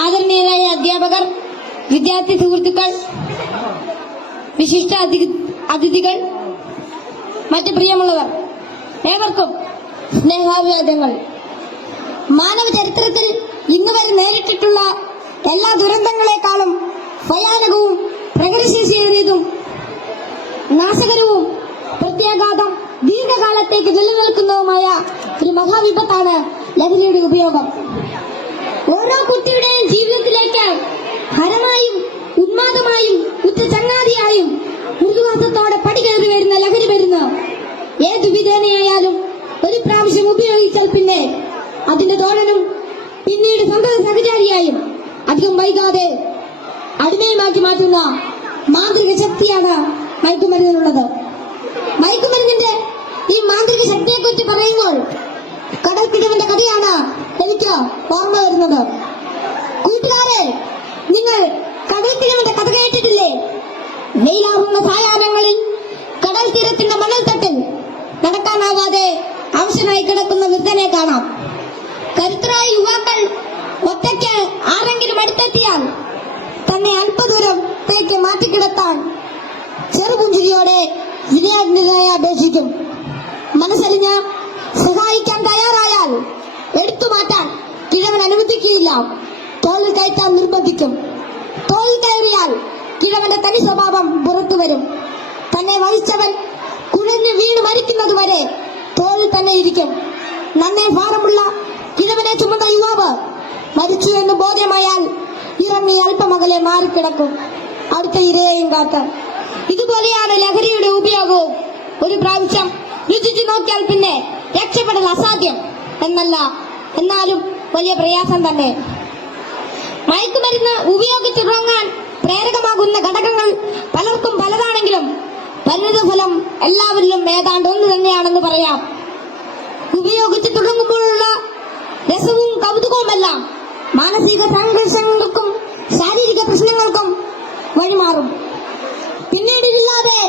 ആദരണീയരായ അധ്യാപകർ, വിദ്യാർത്ഥി സുഹൃത്തുക്കൾ, വിശിഷ്ട അതിഥികൾ, മറ്റ് പ്രിയമുള്ളവർ, ഏവർക്കും സ്നേഹാഭിവാദ്യങ്ങൾ. മാനവ ചരിത്രത്തിൽ ഇന്നുവരെ നേരിട്ടിട്ടുള്ള എല്ലാ ദുരന്തങ്ങളെക്കാളും ഭയാനകവും പ്രകൃതിശേഷിയേറിയതും നാശകരവും പ്രത്യാഘാതം ദീർഘകാലത്തേക്ക് നിലനിൽക്കുന്നതുമായ ഒരു മഹാവിപത്താണ് ലഹരിയുടെ ഉപയോഗം. ഓരോ കുട്ടിയുടെയും ജീവിതത്തിലേക്ക് ഹരമായും ഉന്മാദമായും ഉറ്റ ചങ്ങാതിയായും മൃദുവാസത്തോടെ പടികയറി വരുന്ന ലഹരി മരുന്ന് ഏതു വിധേനയായാലും ഒരു പ്രാവശ്യം ഉപയോഗിച്ചാൽ പിന്നെ അതിന്റെ തോഴനും പിന്നീട് സ്വന്തം സഹചാരിയായും അധികം വൈകാതെ അടിമയുമാക്കി മാറ്റുന്ന മാന്ത്രിക ശക്തിയാണ് മയക്കുമരുന്നിനുള്ളത്. മയക്കുമരുന്നിന്റെ ഈ മാന്ത്രിക ശക്തിയെക്കുറിച്ച് പറയുമ്പോൾ കടൽക്കിഴവന്റെ കഥയാണ് എനിക്ക് ഓർമ്മ വരുന്നത്. കൂട്ടുകാരെ, നിങ്ങൾ കടൽക്കിഴവന്റെ കഥ കേട്ടിട്ടില്ലേ? വെയിലാറുന്ന സായാഹ്നങ്ങളിൽ കടൽ തീരത്തിന്റെ മണൽത്തട്ടിൽ നടക്കാനാവാതെ അവശനായി കിടക്കുന്ന വൃദ്ധനെ കാണാം. കരുത്തരായ യുവാക്കൾ ഒറ്റയ്ക്ക് ആരെങ്കിലും അടുത്തെത്തിയാൽ തന്നെ അല്പദൂരത്തേക്ക് മാറ്റിക്കിടത്താൻ ചെറുപുഞ്ചിരിയോടെ വിനയാജ്ഞരായി അപേക്ഷിക്കും. മനസ്സറിഞ്ഞ് സഹായിക്കാൻ തയ്യാറായാൽ എടുത്തുമാറ്റാൻ കിഴവൻ അനുവദിക്കുകയില്ല. തോളിൽ കയറ്റാൻ നിർബന്ധിക്കും. തോളിൽ കയറിയാൽ കിഴവന്റെ തനി സ്വഭാവം പുറത്തുവരും. തന്നെ വഹിച്ചവൻ കുഴഞ്ഞു വീണ് മരിക്കുന്നതുവരെ തോളിൽ തന്നെ ഇരിക്കും. നന്നേ ഭാരമുള്ള കിഴവനെ ചുമന്ന യുവാവ് മരിച്ചു എന്ന് ബോധ്യമായാൽ ഇറങ്ങി അല്പമകലെ മാറിക്കിടക്കും, അടുത്ത ഇരയെയും കാത്ത്. ഇതുപോലെയാണ് ലഹരിയുടെ ഉപയോഗവും. ഒരു പ്രാവശ്യം രുചിച്ചു നോക്കിയാൽ പിന്നെ രക്ഷപ്പെടൽ അസാധ്യം എന്നല്ല, എന്നാലും വലിയ പ്രയാസം തന്നെ. മയക്കുമരുന്ന് ഉപയോഗിച്ചു തുടങ്ങാൻ പ്രേരകമാകുന്ന ഘടകങ്ങൾ പലർക്കും പലതാണെങ്കിലും പരിണിതഫലം എല്ലാവരിലും ഏതാണ്ട് ഒന്ന് തന്നെയാണെന്ന് പറയാം. ഉപയോഗിച്ചു തുടങ്ങുമ്പോഴുള്ള രസവും കൗതുകവുമെല്ലാം മാനസിക സംഘർഷങ്ങൾക്കും ശാരീരിക പ്രശ്നങ്ങൾക്കും വഴിമാറും. പിന്നീട് ഇല്ലാതെ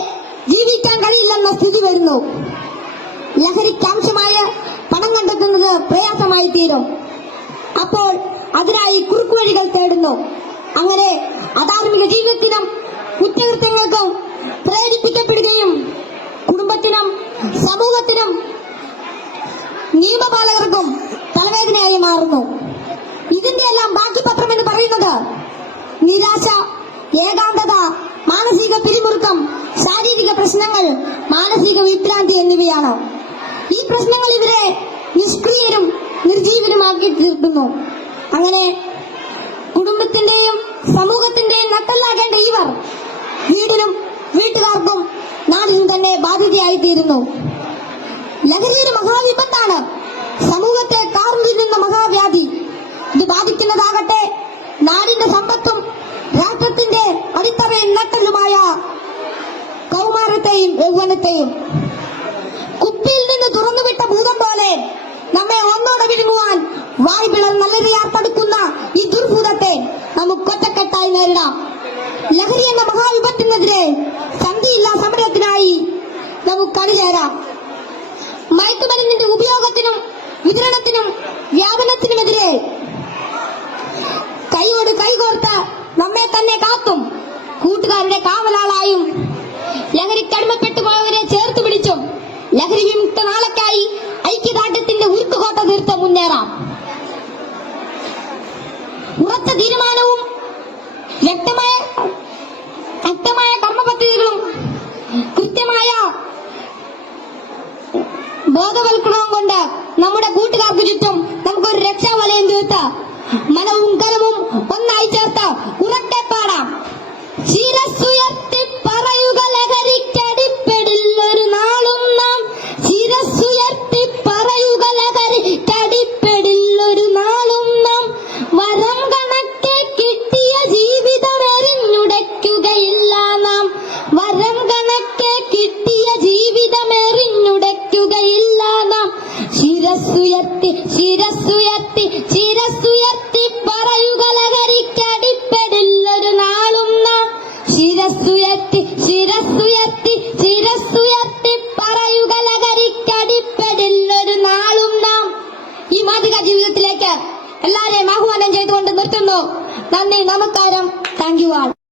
ജീവിക്കാൻ കഴിയില്ലെന്ന സ്ഥിതി വരുന്നു. ലഹരിക്കാവശ്യമായ പണം കണ്ടെത്തുന്നത് പ്രയാസമായി തീരും. അപ്പോൾ അതിനായി കുറുക്കുവഴികൾ തേടുന്നു. അങ്ങനെ അധാർമിക ജീവിതത്തിനും കുറ്റകൃത്യങ്ങൾക്കും പ്രേരിപ്പിക്കപ്പെടുകയും കുടുംബത്തിനും സമൂഹത്തിനും നിയമപാലകർക്കും തലവേദനയായി മാറുന്നു. ഇതിന്റെ എല്ലാം ബാക്കി പത്രം എന്ന് പറയുന്നത് നിരാശ, ഏകാന്തത, മാനസിക പിരിമുറുക്കം, ശാരീരിക പ്രശ്നങ്ങൾ, മാനസിക വിഭ്രാന്തി എന്നിവയാണ്. ഈ പ്രശ്നങ്ങൾ ഇവരെ നിഷ്ക്രിയരും നിർജീവനുമാക്കി തീർക്കുന്നു. അങ്ങനെ കുടുംബത്തിന്റെയും സമൂഹത്തിന്റെയും നട്ടല്ലാകേണ്ട ഇവർ വീടിനും വീട്ടുകാർക്കും നാടിനും തന്നെ ബാധ്യതയായി തീരുന്നു. ലഹരിയുടെ മഹാവിപത്താണ് സമൂഹത്തെ കാർന്നിരുന്ന മഹാവ്യാധി. ഇത് ബാധിക്കുന്നതാകട്ടെ നാടിന്റെ സമ്പത്തും രാഷ്ട്രത്തിന്റെ അടിത്തറയും നട്ടലുമായ കൗമാരത്തെയും യൗവനത്തെയും. കുപ്പിയിൽ നിന്ന് തുറന്നുവിട്ട ഭൂതം പോലെ നമ്മെ ഒന്നോടെ വിഴുങ്ങുവാൻ വായ്പിളർ നല്ലറിയാർപ്പെടുക്കുന്ന ഈ ദുർഭൂതത്തെ നമുക്ക് ഒറ്റക്കെട്ടായി നേരിടാം. ലഹരി എന്ന മഹാവിപത്തിനെതിരെ സന്ധിയില്ലാ സമരത്തിനായി നമുക്ക് അണിചേരാം. മയക്കുമരുന്നിന്റെ ഉപയോഗത്തിനും വിതരണത്തിനും വ്യാപനത്തിനുമെതിരെ കൈയോട് കൈകോർത്ത് നമ്മെ തന്നെ കാത്തും കൂട്ടുകാരുടെ കാവലാളായും ലഹരിക്കടിമപ്പെട്ടു പോയവരെ ചേർത്ത് പിടിച്ചും ലഹരി വിമുക്ത നാളേക്കായി ഐക്യദാർഢ്യത്തിന്റെ ഉരുക്കുകോട്ട തീർത്ത് മുന്നേറാം. ഉറച്ച തീരുമാനവും വ്യക്തമായ കർമ്മപദ്ധതികളും കൃത്യമായ ബോധവൽക്കരണവും കൊണ്ട് നമ്മുടെ കൂട്ടുകാർക്ക് ചുറ്റും നമുക്കൊരു രക്ഷാവലയം തീർത്ത് മനവും കലവും ഒന്നായി ചേർത്ത് ഉറക്കെ പാടാം. ശിരസ്സുയർത്തി പറയുക ലഹരിക്കടിപ്പെടില്ലൊരു നാളും നാം. ശിരസ്സുയർത്തി പറയുക ലഹരിക്കടിപ്പെടില്ലൊരു നാളും നാം. വരം കണക്കെ കിട്ടിയ ജീവിതം എറിഞ്ഞുടയ്ക്കുകയില്ല നാം. വരം കണക്കെ കിട്ടിയ ജീവിതം എറിഞ്ഞുടയ്ക്കുകയില്ല നാം. ശിരസ്സുയർത്തി ശിരസ്സുയർത്തി ശിരസ്സുയർത്തി പറയുക ലഹരിക്കടിപ്പെടില്ലൊരു നാളും നാം. ശിരസ്സുയർത്തി ശിരസ്സുയർത്തി ശിരസ്സുയർത്തി പറയുക ലഹരിക്കടിപ്പെടില്ലൊരു നാളും നാം. ഈ മാതൃകാ ജീവിതത്തിലേക്ക് എല്ലാവരെയും ആഹ്വാനം ചെയ്തുകൊണ്ട് നിർത്തുന്നു. നന്ദി, നമസ്കാരം. Thank you all.